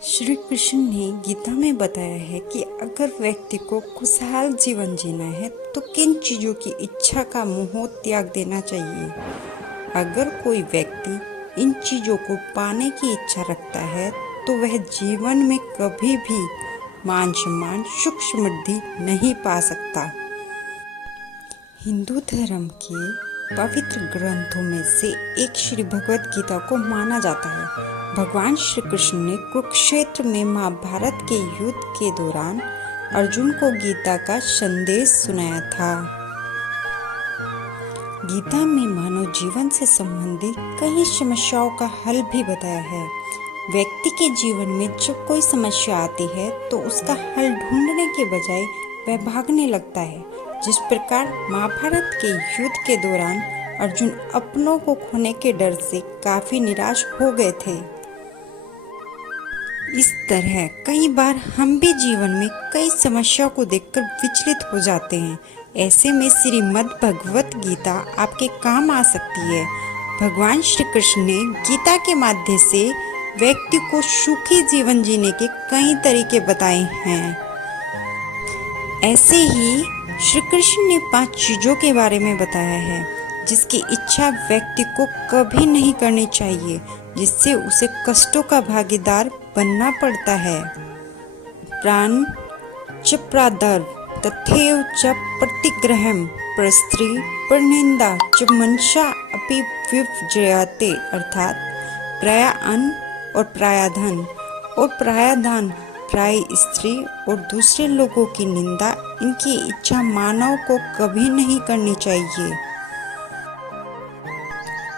श्री कृष्ण ने गीता में बताया है कि अगर व्यक्ति को खुशहाल जीवन जीना है तो किन चीज़ों की इच्छा का मोह त्याग देना चाहिए। अगर कोई व्यक्ति इन चीज़ों को पाने की इच्छा रखता है तो वह जीवन में कभी भी मान सम्मान सुख समृद्धि नहीं पा सकता। हिंदू धर्म के पवित्र ग्रंथों में से एक श्री भगवत गीता को माना जाता है। भगवान श्री कृष्ण ने कुरुक्षेत्र में महाभारत के युद्ध के दौरान अर्जुन को गीता का संदेश सुनाया था। गीता में मानव जीवन से संबंधित कई समस्याओं का हल भी बताया है। व्यक्ति के जीवन में जब कोई समस्या आती है तो उसका हल ढूंढने के बजाय वह भागने लगता है। जिस प्रकार महाभारत के युद्ध के दौरान अर्जुन अपनों को खोने के डर से काफी निराश हो गए थे। इस तरह कई बार हम भी जीवन में कई समस्याओं को देखकर विचलित हो जाते हैं। ऐसे में श्रीमद् भगवत गीता आपके काम आ सकती है। भगवान श्री कृष्ण ने गीता के माध्यम से व्यक्ति को सुखी जीवन जीने के कई तरीके बताए हैं। ऐसे ही श्री कृष्ण ने 5 चीजों के बारे में बताया है जिसकी इच्छा व्यक्ति को कभी नहीं करनी चाहिए, जिससे उसे कष्टों का भागीदार बनना पड़ता है। प्राण च प्रादर्भ तथैव च प्रतिग्रहम् परस्त्री परनिंदा च मनसा अपि विवर्ज्यते, अर्थात प्राय अन्न और प्राय धन और प्राय दान, प्राय स्त्री और दूसरे लोगों की निंदा, इनकी इच्छा मानव को कभी नहीं करनी चाहिए।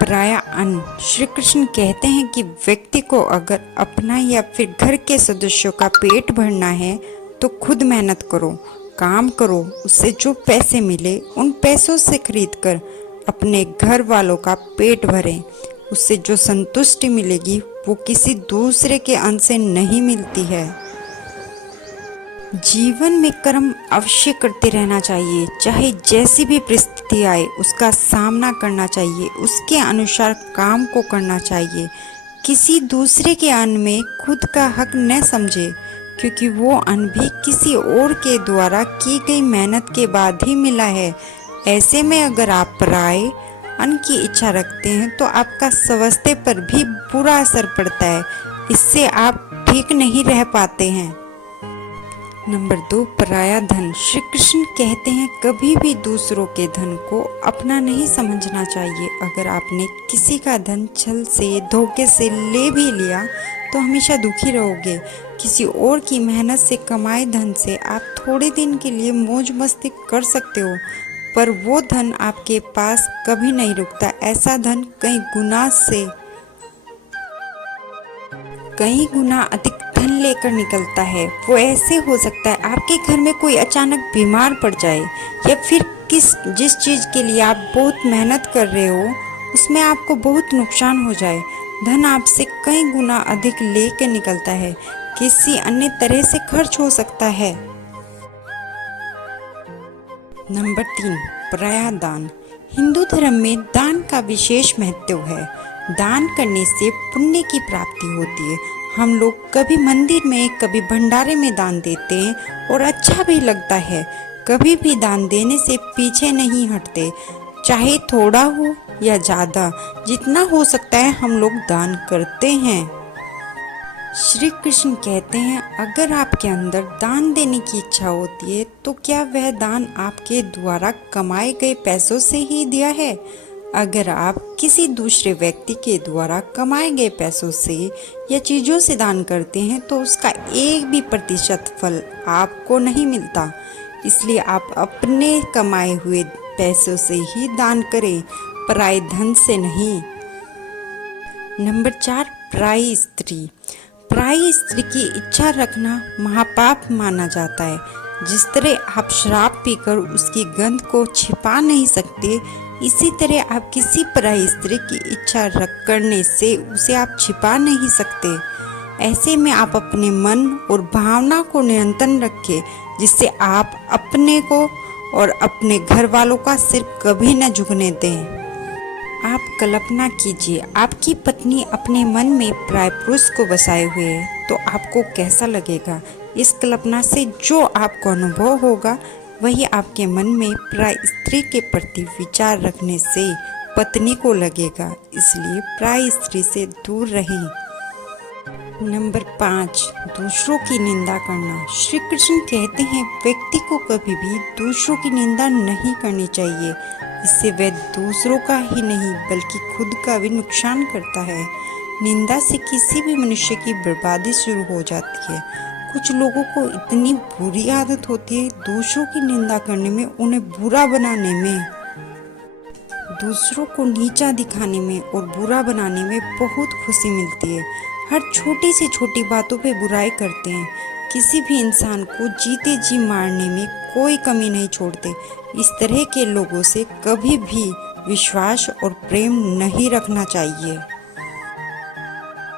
पराया अन्न, श्री कृष्ण कहते हैं कि व्यक्ति को अगर अपना या फिर घर के सदस्यों का पेट भरना है तो खुद मेहनत करो, काम करो, उससे जो पैसे मिले उन पैसों से खरीदकर अपने घर वालों का पेट भरें। उससे जो संतुष्टि मिलेगी वो किसी दूसरे के अन्न से नहीं मिलती है। जीवन में कर्म अवश्य करते रहना चाहिए, चाहे जैसी भी परिस्थिति आए उसका सामना करना चाहिए, उसके अनुसार काम को करना चाहिए। किसी दूसरे के अन्न में खुद का हक न समझे, क्योंकि वो अन्न भी किसी और के द्वारा की गई मेहनत के बाद ही मिला है। ऐसे में अगर आप पराये अन्न की इच्छा रखते हैं तो आपका स्वास्थ्य पर भी बुरा असर पड़ता है, इससे आप ठीक नहीं रह पाते हैं। नंबर 2, पराया धन। श्री कृष्ण कहते हैं कभी भी दूसरों के धन को अपना नहीं समझना चाहिए। अगर आपने किसी का धन छल से धोखे से ले भी लिया तो हमेशा दुखी रहोगे। किसी और की मेहनत से कमाए धन से आप थोड़े दिन के लिए मौज मस्ती कर सकते हो, पर वो धन आपके पास कभी नहीं रुकता। ऐसा धन कई गुना अधिक धन लेकर निकलता है। वो ऐसे हो सकता है आपके घर में कोई अचानक बीमार पड़ जाए, या फिर जिस चीज़ के लिए आप बहुत मेहनत कर रहे हो उसमें आपको बहुत नुकसान हो जाए। धन आपसे कई गुना अधिक लेकर निकलता है, किसी अन्य तरह से खर्च हो सकता है। नंबर 3, पराया दान। हिंदू धर्म में दान का विशेष महत्व है। दान करने से पुण्य की प्राप्ति होती है। हम लोग कभी मंदिर में कभी भंडारे में दान देते हैं और अच्छा भी लगता है। कभी भी दान देने से पीछे नहीं हटते, चाहे थोड़ा हो या ज़्यादा, जितना हो सकता है हम लोग दान करते हैं। श्री कृष्ण कहते हैं अगर आपके अंदर दान देने की इच्छा होती है तो क्या वह दान आपके द्वारा कमाए गए पैसों से ही दिया है? अगर आप किसी दूसरे व्यक्ति के द्वारा कमाए गए पैसों से या चीज़ों से दान करते हैं तो उसका 1% फल आपको नहीं मिलता। इसलिए आप अपने कमाए हुए पैसों से ही दान करें, पराये धन से नहीं। नंबर 4, पराई स्त्री। पराई स्त्री की इच्छा रखना महापाप माना जाता है। जिस तरह आप शराब पीकर उसकी गंध को छिपा नहीं सकते, इसी तरह आप किसी पराई स्त्री की इच्छा करने से उसे आप छिपा नहीं सकते। ऐसे में आप अपने मन और भावना को नियंत्रण रखें, जिससे आप अपने को और अपने घर वालों का सिर कभी न झुकने दें। आप कल्पना कीजिए आपकी पत्नी अपने मन में पराये पुरुष को बसाए हुए है, तो आपको कैसा लगेगा। इस कल्पना से जो आपको अनुभव होगा वही आपके मन में पराई स्त्री के प्रति विचार रखने से पत्नी को लगेगा। इसलिए पराई स्त्री से दूर रहें। नंबर 5, दूसरों की निंदा करना। श्री कृष्ण कहते हैं व्यक्ति को कभी भी दूसरों की निंदा नहीं करनी चाहिए। इससे वह दूसरों का ही नहीं बल्कि खुद का भी नुकसान करता है। निंदा से किसी भी मनुष्य की बर्बादी शुरू हो जाती है। कुछ लोगों को इतनी बुरी आदत होती है दूसरों की निंदा करने में, उन्हें बुरा बनाने में, दूसरों को नीचा दिखाने में और बुरा बनाने में बहुत खुशी मिलती है। हर छोटी से छोटी बातों पे बुराई करते हैं। किसी भी इंसान को जीते जी मारने में कोई कमी नहीं छोड़ते। इस तरह के लोगों से कभी भी विश्वास और प्रेम नहीं रखना चाहिए।